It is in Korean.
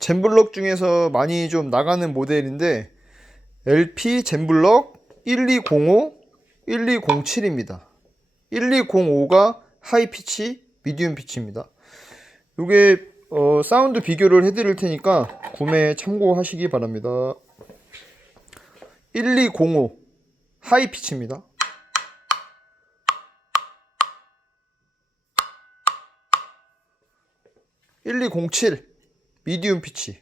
젠블럭 중에서 많이 좀 나가는 모델인데 LP 젠블럭 1205, 1207입니다. 1205가 하이 피치, 미디움 피치입니다. 이게 어, 사운드 비교를 해드릴 테니까 구매 참고하시기 바랍니다. 1205 하이 피치입니다. 1207 미디움 피치